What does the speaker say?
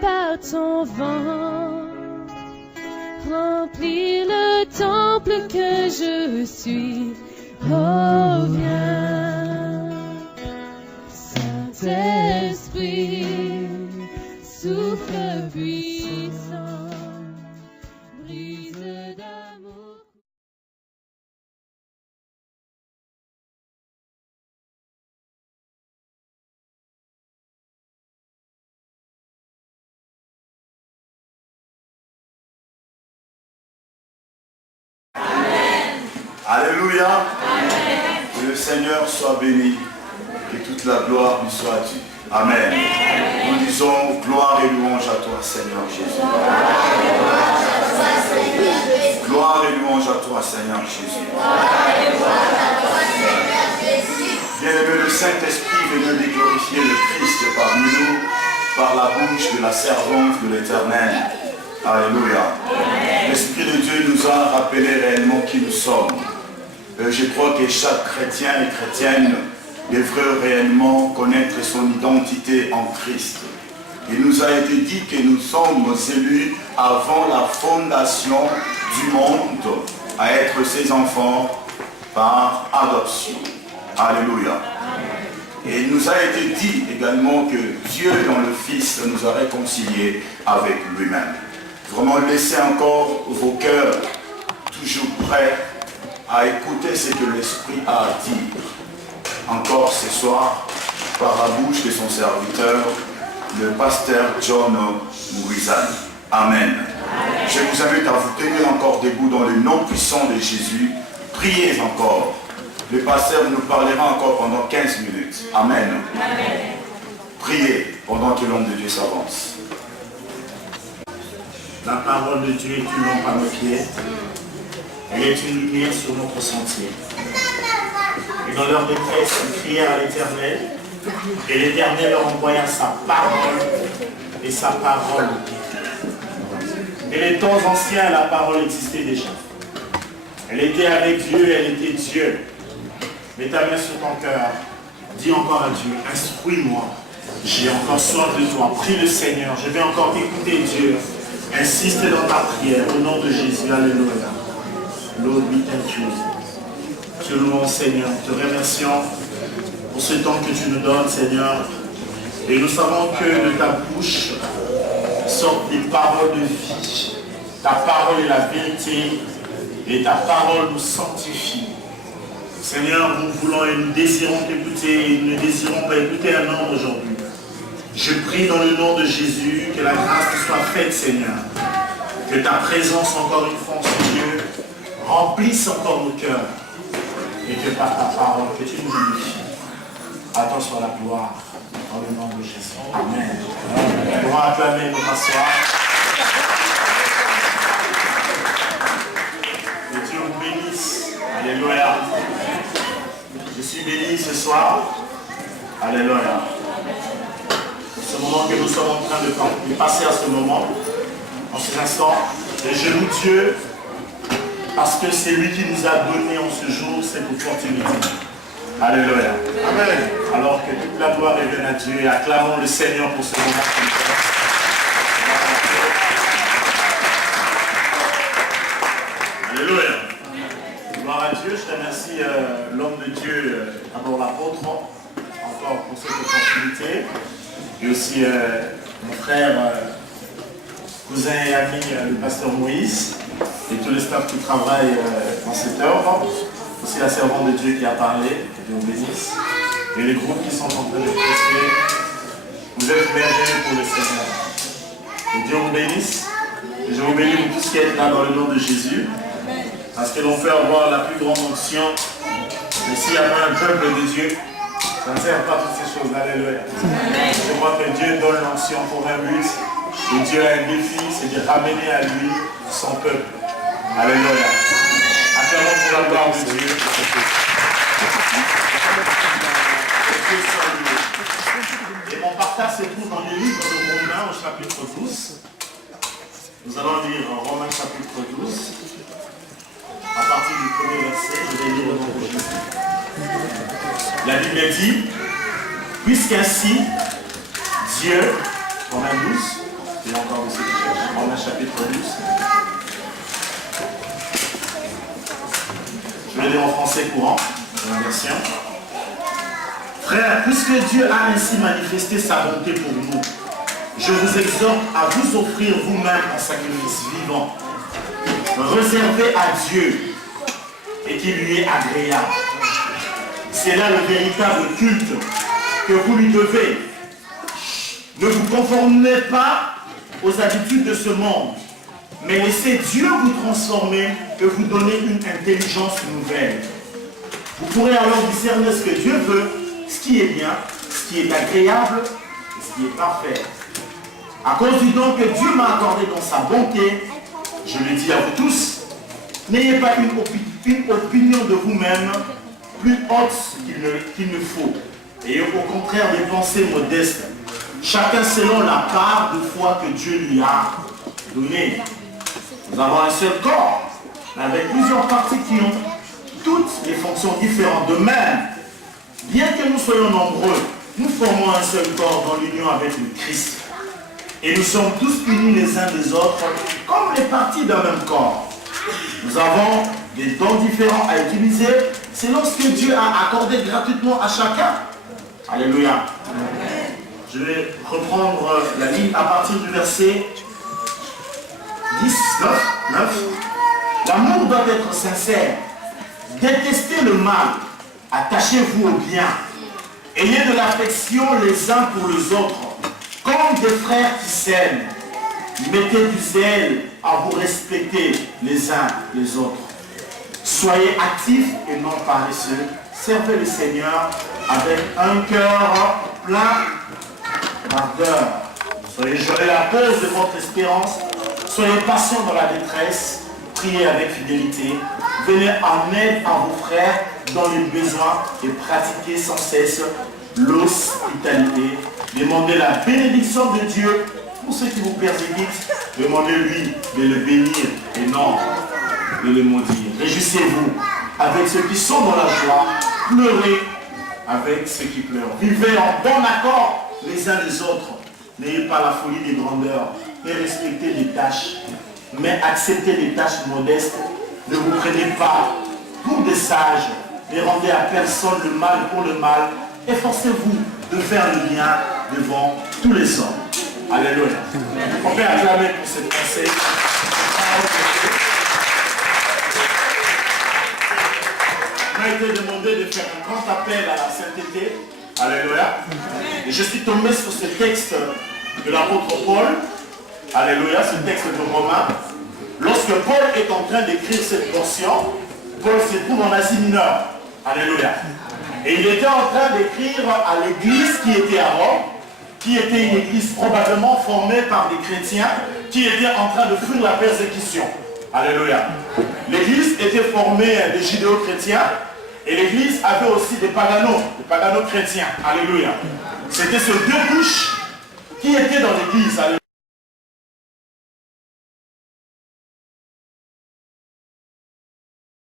par ton vent. Remplir le temple que je suis. Oh, viens, Saint-Esprit, souffle puissant, brise d'amour. Alléluia. Que le Seigneur soit béni, que toute la gloire lui soit due. Amen. Nous disons gloire et louange à toi, Seigneur Jésus. Gloire et louange à toi, Seigneur Jésus. Bien-aimé, le Saint-Esprit vient de glorifier le Christ parmi nous par la bouche de la servante de l'Éternel. Alléluia. L'Esprit de Dieu nous a rappelé réellement qui nous sommes. Je crois que chaque chrétien et chrétienne devrait réellement connaître son identité en Christ. Il nous a été dit que nous sommes élus avant la fondation du monde à être ses enfants par adoption. Alléluia. Et il nous a été dit également que Dieu dans le Fils nous a réconciliés avec lui-même. Vraiment laissez encore vos cœurs toujours prêts à écouter ce que l'Esprit a à dire. Encore ce soir, par la bouche de son serviteur, le pasteur John Mouizane. Amen. Je vous invite à vous tenir encore debout dans le nom puissant de Jésus. Priez encore. Le pasteur nous parlera encore pendant 15 minutes. Amen. Priez pendant que l'homme de Dieu s'avance. La parole de Dieu est une lampe à nos pieds. Elle est une lumière sur notre sentier. Et dans leur détresse, ils crièrent à l'Éternel. Et l'Éternel leur envoya sa parole et sa parole. Et les temps anciens, la parole existait déjà. Elle était avec Dieu, elle était Dieu. Mets ta main sur ton cœur. Dis encore à Dieu, instruis-moi. J'ai encore soif de toi. Prie le Seigneur. Je vais encore écouter Dieu. Insiste dans ta prière au nom de Jésus. Alléluia. Lord, we thank you. Te louons, Seigneur. Te remercions pour ce temps que tu nous donnes, Seigneur. Et nous savons que de ta bouche sortent des paroles de vie. Ta parole est la vérité. Et ta parole nous sanctifie. Seigneur, nous voulons et nous désirons t'écouter. Et nous ne désirons pas écouter un homme aujourd'hui. Je prie dans le nom de Jésus que la grâce te soit faite, Seigneur. Que ta présence, encore une fois, Seigneur, remplisse encore nos cœurs. Et que par ta parole, que tu nous unifies. À toi soit la gloire, dans le nom de Jésus. Amen. Nous pourrons acclamer nos passoires. Que Dieu vous bénisse. Alléluia. Je suis béni ce soir. Alléluia. Ce moment que nous sommes en train de passer à ce moment, en ces instants, et je loue Dieu parce que c'est lui qui nous a donné en ce jour cette opportunité. Alléluia. Amen. Alors que toute la gloire revienne à Dieu et acclamons le Seigneur pour ce moment qu'il nous fait. Alléluia. Gloire à Dieu. Je te remercie l'homme de Dieu, d'abord l'apôtre, encore pour cette opportunité. Et aussi mon frère, cousin et ami, le pasteur Moïse, et tout le staff qui travaille dans cette œuvre. Aussi la servante de Dieu qui a parlé, que Dieu vous bénisse. Et les groupes qui sont en train de prêcher. Vous êtes merveilleux pour le Seigneur. Que Dieu vous bénisse. Et je vous bénis pour tout ce qui est là dans le nom de Jésus. Parce que l'on peut avoir la plus grande onction. Mais s'il n'y a pas un peuple de Dieu, ça ne sert pas toutes ces choses. Alléluia. Je crois que Dieu donne l'onction pour un but. Et Dieu a un défi, c'est de ramener à lui son peuple. Alléluia. Acclamons pour la gloire de Dieu. Et mon partage se trouve dans le livre de Romains au chapitre 12. Nous allons lire Romains chapitre 12. À partir du premier verset, je vais lire au nom de Jésus. La Bible dit, puisqu'ainsi, Dieu, Romains 12, Et encore de cette Romains chapitre 10. Je vais lire en français courant, dans la version. Frères, puisque Dieu a ainsi manifesté sa bonté pour nous, je vous exhorte à vous offrir vous-même en sacrifice vivant, réservé à Dieu et qui lui est agréable. C'est là le véritable culte que vous lui devez. Ne vous conformez pas aux habitudes de ce monde, mais laissez Dieu vous transformer et vous donner une intelligence nouvelle. Vous pourrez alors discerner ce que Dieu veut, ce qui est bien, ce qui est agréable et ce qui est parfait. À cause du don que Dieu m'a accordé dans sa bonté, je le dis à vous tous, n'ayez pas une opinion de vous-même plus haute qu'il ne faut. Ayez au contraire des pensées modestes, chacun selon la part de foi que Dieu lui a donnée. Nous avons un seul corps, mais avec plusieurs parties qui ont toutes les fonctions différentes. De même, bien que nous soyons nombreux, nous formons un seul corps dans l'union avec le Christ. Et nous sommes tous unis les uns des autres, comme les parties d'un même corps. Nous avons des dons différents à utiliser selon ce que Dieu a accordé gratuitement à chacun. Alléluia. Je vais reprendre la ligne à partir du verset 9. L'amour doit être sincère. Détestez le mal. Attachez-vous au bien. Ayez de l'affection les uns pour les autres, comme des frères qui s'aiment. Mettez du zèle à vous respecter les uns les autres. Soyez actifs et non paresseux. Servez le Seigneur avec un cœur plein d'ardeur. Soyez gelés la cause de votre espérance. Soyez patients dans la détresse. Priez avec fidélité. Venez en aide à vos frères dans les besoins et pratiquez sans cesse l'hospitalité. Demandez la bénédiction de Dieu pour ceux qui vous persécutent. Demandez-lui de le bénir et non de le maudire. Réjouissez-vous avec ceux qui sont dans la joie. Pleurez avec ceux qui pleurent. Vivez en bon accord les uns les autres. N'ayez pas la folie des grandeurs et respectez les tâches. Mais acceptez les tâches modestes. Ne vous prenez pas pour des sages. Ne rendez à personne le mal pour le mal. Efforcez-vous de faire le bien devant tous les hommes. Alléluia. On peut acclamer pour cette pensée. Il m'a été demandé de faire un grand appel à la sainteté. Alléluia. Et je suis tombé sur ce texte de l'apôtre Paul. Alléluia, ce texte de Romains. Lorsque Paul est en train d'écrire cette portion, Paul se trouve en Asie mineure. Alléluia. Et il était en train d'écrire à l'église qui était à Rome, qui était une église probablement formée par des chrétiens qui étaient en train de fuir la persécution. Alléluia. L'église était formée des judéo-chrétiens et l'église avait aussi des paganos chrétiens. Alléluia. C'était ces deux couches qui étaient dans l'église.